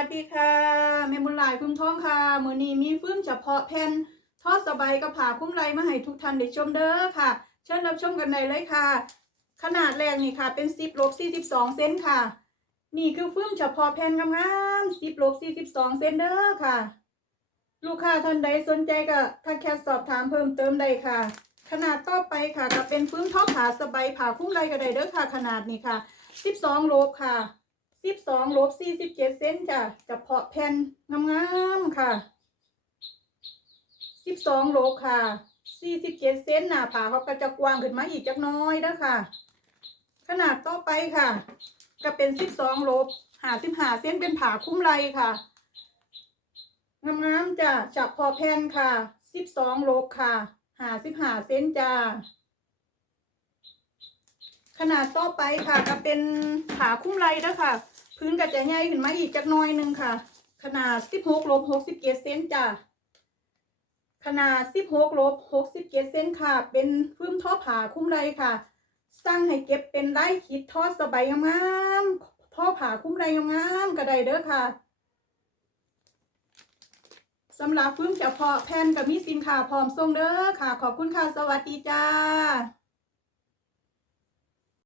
สวัสดีค่ะแม่บุญหลายพึ่มท้องค่ะมือนี้มีฟื้มเฉพาะแผ่นทอดสบายกับผ่าคุ้มไรมาให้ทุกท่านได้ชมเด้อค่ะ เชิญรับชมกันได้เลยค่ะ ขนาดแรกนี่ค่ะ เป็น10ลบ42เซนค่ะ นี่คือฟื้มเฉพาะแผ่นงามๆ10ลบ42เซนเด้อค่ะ ลูกค้าท่านใดสนใจก็ทักแชทสอบถามเพิ่มเติมได้ค่ะ ขนาดต่อไปค่ะ ก็เป็นฟื้มทอผ่าสบายผ่าคุ้มไรก็ได้เด้อค่ะ ขนาดนี้ค่ะ12โลบค่ะ สิบสองลบสี่สิบเจ็ดเซนจ้ะจะเพาะแผ่นงามๆค่ะสิบสองลบค่ะสี่สิบเจ็ดเซนหน้าผาเขาก็จะกว้างขึ้นมาอีกจักน้อยเด้อค่ะขนาดต่อไปค่ะ ก็เป็นสิบสองลบหาสิบหาเซนเป็นผาคุ้มไรค่ะงามๆจ้ะจับพอแผ่นค่ะสิบสองลบค่ะหาสิบหาเซนจ้า ขนาดต่อไปค่ะก็เป็นขาคุ้มไรแล้วค่ะพื้นก็จะใหญ่ขึ้นมาอีกจักหน้อยหนึ่งค่ะ ขนาดสิบหกลบหกสิบเกเซนจ้ะขนาดสิบหกลบหกสิบเกเซนค่ะ เป็นพื้นท่อผาคุ้มไรค่ะ สร้างให้เก็บเป็นไร่คิดทอดสบายงามท่อผาคุ้มไรงามๆก็ได้เด้อค่ะสำหรับพื้นเฉพาะแผ่นกับมีสินค้าพร้อมส่งเด้อค่ะ ขอบคุณค่ะ สวัสดีจ้า